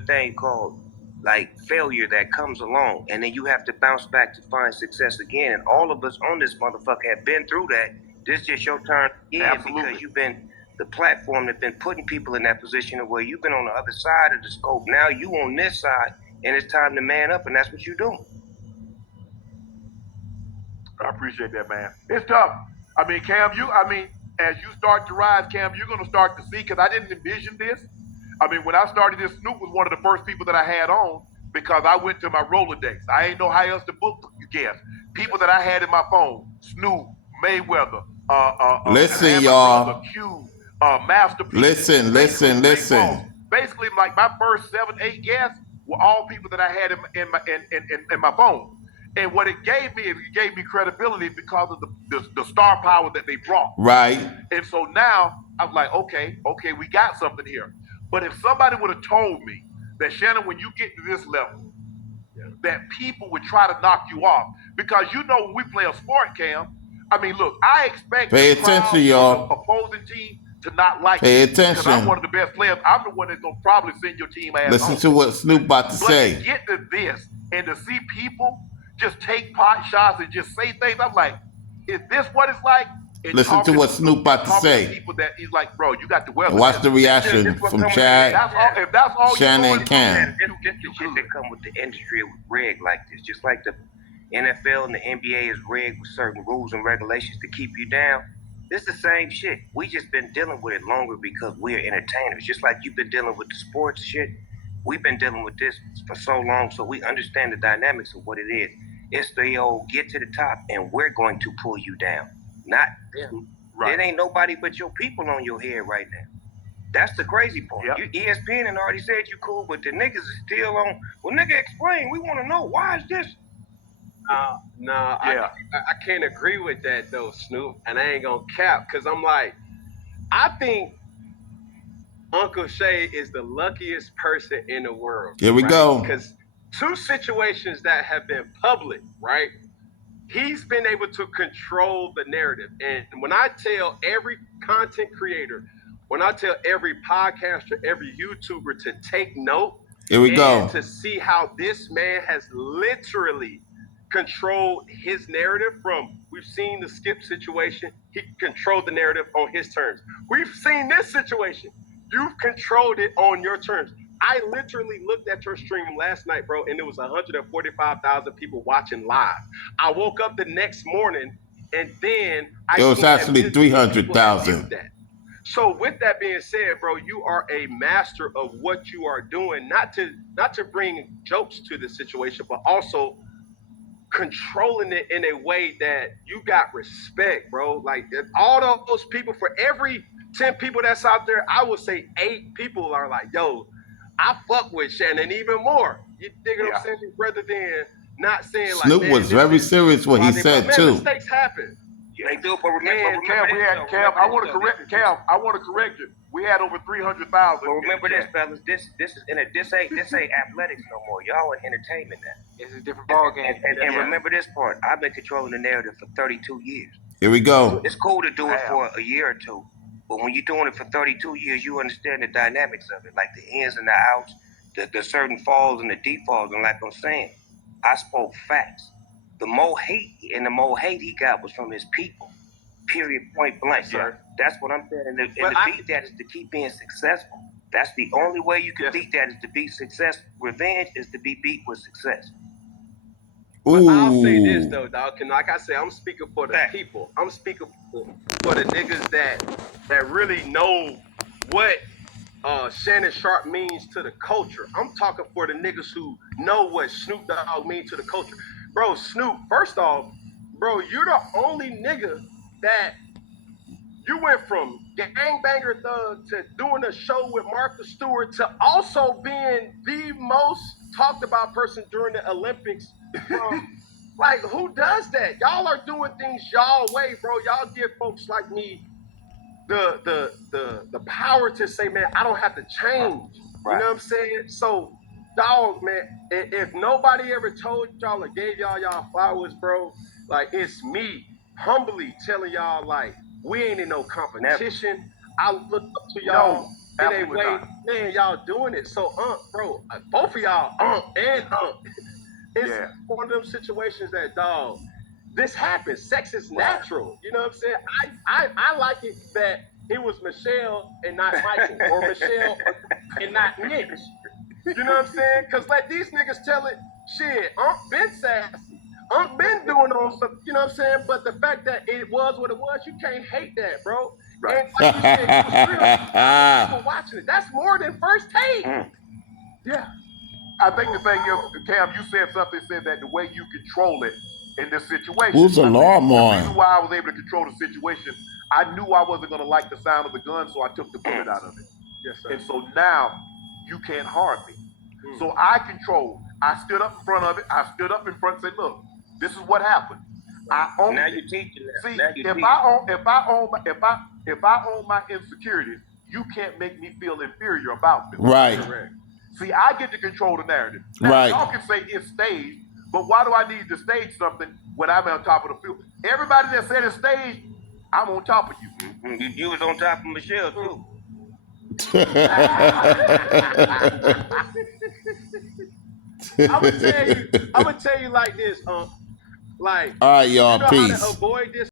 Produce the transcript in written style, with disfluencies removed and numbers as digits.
thing called like failure that comes along, and then you have to bounce back to find success again. And all of us on this motherfucker have been through that. This just your turn again because you've been the platform that's been putting people in that position of where you've been on the other side of the scope. Now you on this side, and it's time to man up, and that's what you're doing. I appreciate that, man. It's tough. I mean, Cam, as you start to rise, Cam, you're going to start to see, because I didn't envision this. I mean, when I started this, Snoop was one of the first people that I had on because I went to my Rolodex. I ain't know how else to book guests. People that I had in my phone: Snoop, Mayweather, listen, y'all. Q, Masterpiece. Listen. Basically, like my first 7, 8 guests were all people that I had in my phone. And what it gave me credibility because of the star power that they brought. Right. And so now I'm like, okay, we got something here. But if somebody would have told me that, Shannon, when you get to this level, that people would try to knock you off, because when we play a sport, Cam, I mean, look, I expect Pay attention, y'all. The opposing team to not like Pay me because I'm attention. one of the best players. I'm the one that's gonna probably send your team ass Listen home. to what Snoop about to But say. to get to this and to see people just take pot shots and just say things, I'm like, is this what it's like? And Listen to what Snoop about to say. People that he's like, bro, you got to weather. And watch the reaction from Chad, If that's all Shannon, and Cam. This the shit that come with the industry with rigged like this. Just like the NFL and the NBA is rigged with certain rules and regulations to keep you down. It's the same shit. We just been dealing with it longer because we're entertainers. Just like you've been dealing with the sports shit, we've been dealing with this for so long, so we understand the dynamics of what it is. It's the old get to the top and we're going to pull you down. Not them. Right. It ain't nobody but your people on your head right now. That's the crazy part. Yep. ESPN and already said you cool, but the niggas is still on. Well, nigga, explain. We want to know, why is this? I can't agree with that though, Snoop, and I ain't gonna cap, because I'm like, I think Uncle Shay is the luckiest person in the world. Here we go. Because 2 situations that have been public, right? He's been able to control the narrative. And when I tell every content creator, when I tell every podcaster, every YouTuber to take note, here we go, to see how this man has literally controlled his narrative. We've seen the Skip situation, he controlled the narrative on his terms. We've seen this situation, you've controlled it on your terms. I literally looked at your stream last night, bro, and it was 145,000 people watching live. I woke up the next morning, and then it was actually 300,000. So with that being said, bro, you are a master of what you are doing, not to bring jokes to the situation, but also controlling it in a way that you got respect, bro. Like, all those people, for every 10 people that's out there, I would say 8 people are like, yo, I fuck with Shannon even more. You dig what I'm saying? Rather than not saying like, Snoop was very serious what he said too. Mistakes happen. They do, but remember, Cam, I want to correct you. We had over 300,000. But remember this, fellas. This ain't athletics no more. Y'all in entertainment now. It's a different ballgame. And remember this part. I've been controlling the narrative for 32 years. Here we go. It's cool to do it for a year or two, but when you're doing it for 32 years, you understand the dynamics of it, like the ins and the outs, the certain falls and the deep falls. And like I'm saying, I spoke facts. The more hate he got was from his people. Period, point blank, sir. That's what I'm saying. And to beat that is to keep being successful. That's the only way you can beat that, is to be successful. Revenge is to be beat with success. But I'll say this though, dog. And like I said, I'm speaking for the people. I'm speaking for the niggas that really know what Shannon Sharp means to the culture. I'm talking for the niggas who know what Snoop Dogg means to the culture. Bro, Snoop, first off, bro, you're the only nigga that you went from gangbanger thug to doing a show with Martha Stewart to also being the most talked about person during the Olympics. Like, who does that? Y'all are doing things y'all way, bro. Y'all give folks like me the power to say, man, I don't have to change. Right. You know what I'm saying? So, dog, man, if nobody ever told y'all or gave y'all flowers, bro, like, it's me humbly telling y'all, like, we ain't in no competition. I look up to y'all in a Absolutely way, not. man, y'all doing it. So, bro, both of y'all, and it's Yeah. one of them situations that, dog, this happens. Sex is natural. You know what I'm saying? I like it that it was Michelle and not Michael, or Michelle and not Mitch. You know what I'm saying? Because let these niggas tell it, shit, been sassy. Been doing on some, you know what I'm saying? But the fact that it was what it was, you can't hate that, bro. Right. And like you said, it was real. People watching it. That's more than first take. Yeah. I think the thing is, Cam, you said something, said that the way you control it in this situation. Who's the alarm The on? reason why I was able to control the situation, I knew I wasn't going to like the sound of the gun, so I took the bullet out of it. Yes, sir. And so now you can't harm me. So I controlled. I stood up in front of it. I stood up in front and said, look, this is what happened. I own Now it. you're teaching that. See, Now you're if teaching. I own my insecurities, you can't make me feel inferior about them. Right. Correct. See, I get to control the narrative. Now, Right. y'all can say it's staged, but why do I need to stage something when I'm on top of the field? Everybody that said it's staged, I'm on top of you. You was on top of Michelle too. I'm gonna tell you like this, like, All right, y'all. you know how to Peace. avoid this